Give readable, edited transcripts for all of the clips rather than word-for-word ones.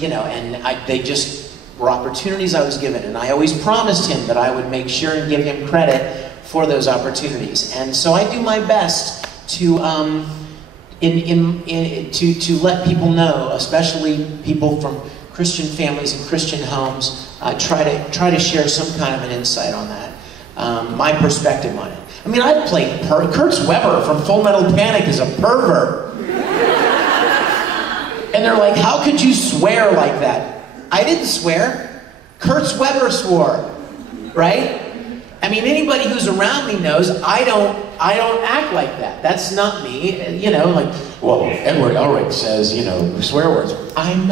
you know, and they just were opportunities I was given, and I always promised him that I would make sure and give him credit for those opportunities. And so I do my best to to let people know, especially people from Christian families and Christian homes, try to share some kind of an insight on that, my perspective on it. I mean, I've played Kurt Weber from Full Metal Panic is a pervert. And they're like, how could you swear like that? I didn't swear. Kurt Weber swore, right? I mean, anybody who's around me knows I don't act like that. That's not me. You know, like, well, Edward Elric says, you know, swear words. I'm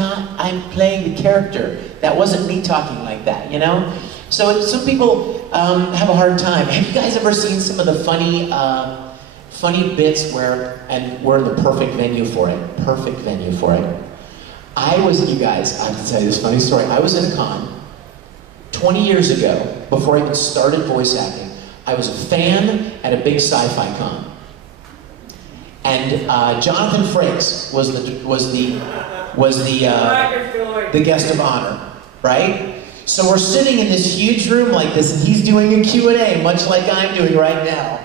playing the character. That wasn't me talking like that, you know? So some people have a hard time. Have you guys ever seen some of the funny bits where, and we're in the perfect venue for it. Perfect venue for it. I have to tell you this funny story. I was in a con 20 years ago, before I even started voice acting. I was a fan at a big sci-fi con. And Jonathan Frakes was the guest of honor, right? So we're sitting in this huge room like this, and he's doing a Q&A, much like I'm doing right now.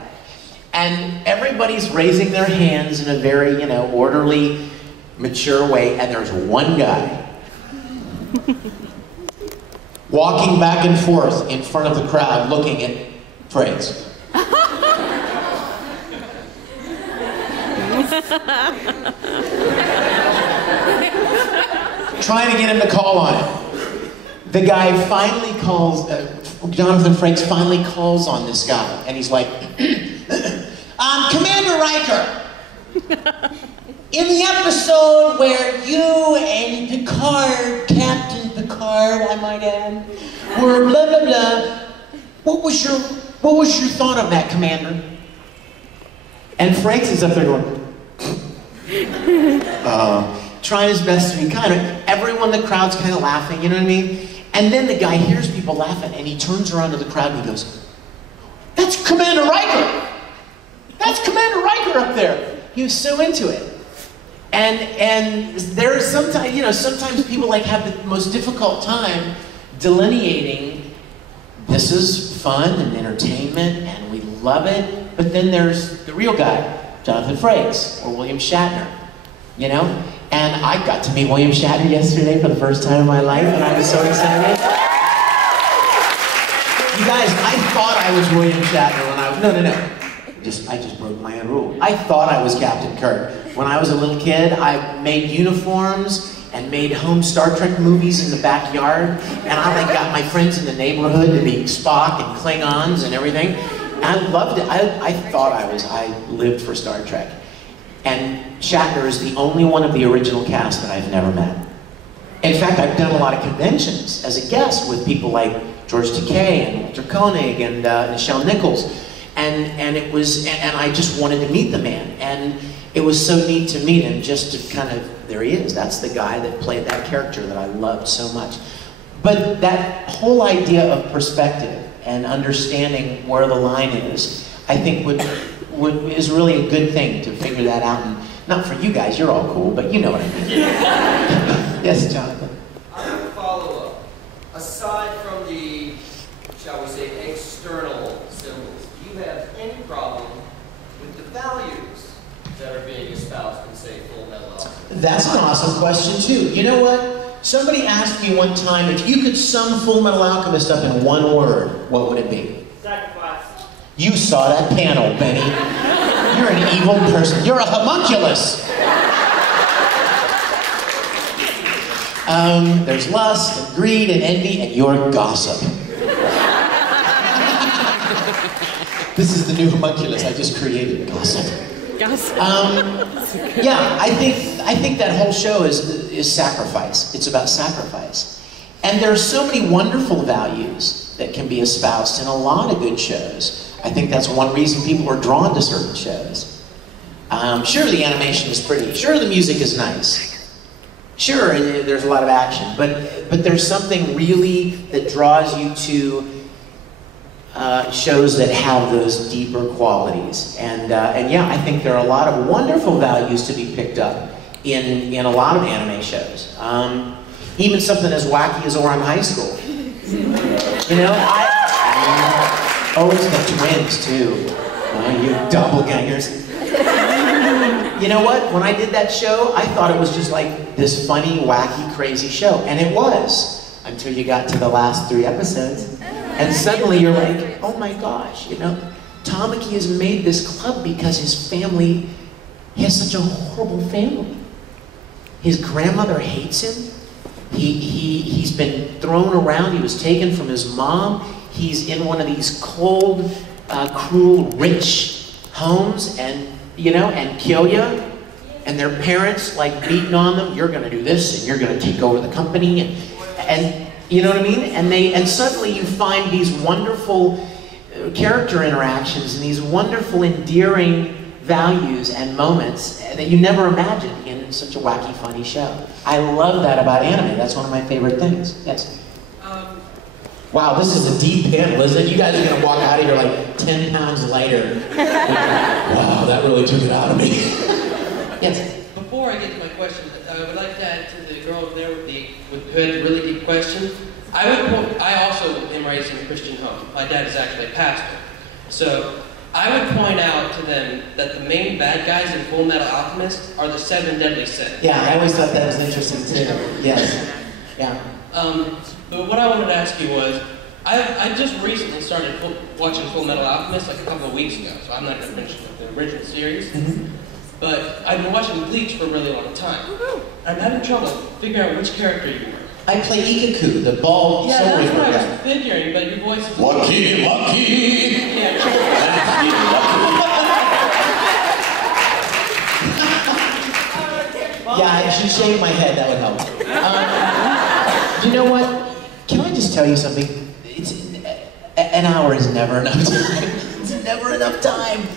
And everybody's raising their hands in a very, you know, orderly, mature way, and there's one guy walking back and forth in front of the crowd, looking at Frakes. Trying to get him to call on it. The guy finally calls, Jonathan Frakes finally calls on this guy, and he's like, Commander Riker, in the episode where you and Picard, Captain Picard, I might add, were blah, blah, blah, what was your thought on that, Commander? And Frakes is up there going, trying his best to be kind of, everyone in the crowd's kind of laughing, you know what I mean? And then the guy hears people laughing, and he turns around to the crowd and he goes, that's Commander Riker! That's Commander Riker up there! He was so into it. And there's sometimes, you know, sometimes people like have the most difficult time delineating this is fun and entertainment and we love it, but then there's the real guy, Jonathan Frakes or William Shatner, you know? And I got to meet William Shatner yesterday for the first time in my life, and I was so excited. You guys, I thought I was William Shatner when I was, no. I just broke my own rule. I thought I was Captain Kirk. When I was a little kid, I made uniforms and made home Star Trek movies in the backyard, and I like got my friends in the neighborhood to be Spock and Klingons and everything. And I loved it. I thought I lived for Star Trek. And Shatner is the only one of the original cast that I've never met. In fact, I've done a lot of conventions as a guest with people like George Takei and Walter Koenig and Nichelle Nichols. And I just wanted to meet the man. And it was so neat to meet him, just to kind of, there he is. That's the guy that played that character that I loved so much. But that whole idea of perspective and understanding where the line is, I think is really a good thing to figure that out. And not for you guys, you're all cool, but you know what I mean. Yes, Jonathan. I have a follow-up. Aside from the, shall we say, external symbols, do you have any problem with the values that are being espoused in, say, Full Metal Alchemist? That's an awesome question, too. You know what? Somebody asked me one time, if you could sum Full Metal Alchemist up in one word, what would it be? Sacrifice. You saw that panel, Benny. You're an evil person. You're a homunculus. There's lust and greed and envy, and you're gossip. This is the new homunculus I just created, gossip. Yeah, I think that whole show is sacrifice. It's about sacrifice. And there are so many wonderful values that can be espoused in a lot of good shows. I think that's one reason people are drawn to certain shows. Sure, the animation is pretty. Sure, the music is nice. Sure, there's a lot of action. But there's something really that draws you to shows that have those deeper qualities. And yeah, I think there are a lot of wonderful values to be picked up in a lot of anime shows. Even something as wacky as Orem High School. You know, it's the twins too. You doppelgangers. You know what? When I did that show, I thought it was just like this funny, wacky, crazy show. And it was, until you got to the last 3 episodes. And suddenly you're like, oh my gosh, you know? Tamaki has made this club because his family, he has such a horrible family. His grandmother hates him. He's been thrown around. He was taken from his mom. He's in one of these cold, cruel, rich homes, and you know, and kill you. And their parents like beating on them. You're going to do this, and you're going to take over the company, and you know what I mean. And suddenly you find these wonderful character interactions and these wonderful, endearing values and moments that you never imagined in such a wacky, funny show. I love that about anime. That's one of my favorite things. Yes. Wow, this is a deep panel, isn't it? You guys are going to walk out of here like 10 pounds lighter. Wow, that really took it out of me. Yes. Before I get to my question, I would like to add to the girl over there who had a really deep question. I also am raised in a Christian home. My dad is actually a pastor. So I would point out to them that the main bad guys in Full Metal Alchemist are the 7 deadly sins. Yeah, I always thought that was interesting too. Yes. Yeah. But what I wanted to ask you was, I just recently started watching Full Metal Alchemist like a couple of weeks ago, so I'm not going to finish the original series. But I've been watching Bleach for a really long time. I'm having trouble figuring out which character you were. I play Ikaku, the bald Yeah, that's soldier what I guy. was figuring, but your voice is... Lucky! Yeah, if you shaved my head, that would help. You know what? Can I just tell you something? An hour is never enough time. It's never enough time.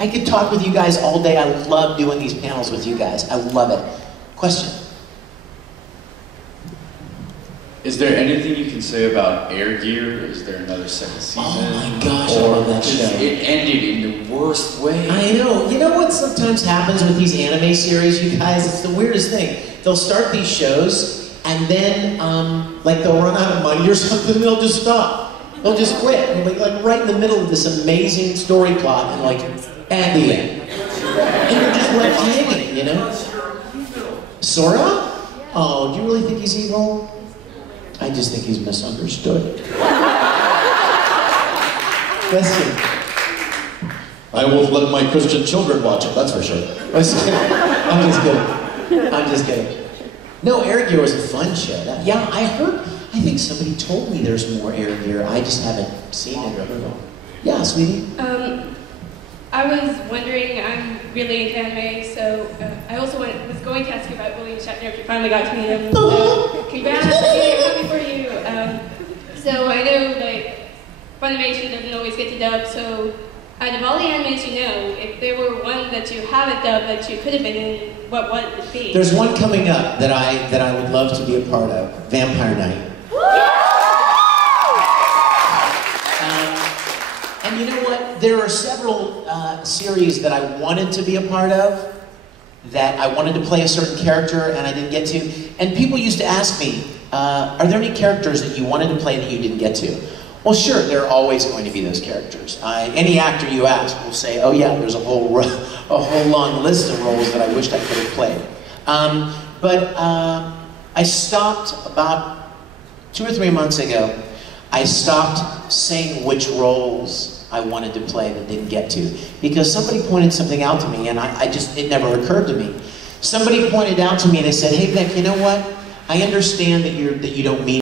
I could talk with you guys all day. I love doing these panels with you guys. I love it. Question? Is there anything you can say about Air Gear? Is there another second season? Oh my gosh, I love that show. It ended in the worst way. I know. You know what sometimes happens with these anime series, you guys? It's the weirdest thing. They'll start these shows, and then, like, they'll run out of money or something, and they'll just stop. They'll just quit. And like right in the middle of this amazing story plot, and like, and the end. And you're just left hanging, you know? Sora? Oh, do you really think he's evil? I just think he's misunderstood. Listen. I won't let my Christian children watch it, that's for sure. I'm just kidding. No, Air Gear was a fun show. Yeah, I think somebody told me there's more Air Gear. I just haven't seen it or heard of it. Yeah, sweetie? I was wondering, I'm really into anime, so I also was going to ask you about William Shatner if you finally got to meet him. So, congrats, I'm happy for you. So I know like Funimation doesn't always get to dub, so out of all the animes you know, if there were one that you haven't dubbed that you could have been in, what would it be? There's one coming up that I would love to be a part of, Vampire Night. And you know what? There are several series that I wanted to be a part of, that I wanted to play a certain character and I didn't get to. And people used to ask me, are there any characters that you wanted to play that you didn't get to? Well, sure, there are always going to be those characters. Any actor you ask will say, oh yeah, there's a whole long list of roles that I wished I could have played. But I stopped about 2 or 3 months ago. I stopped saying which roles I wanted to play but didn't get to, because somebody pointed something out to me and it never occurred to me. Somebody pointed out to me and they said, hey Vic, you know what? I understand that you don't mean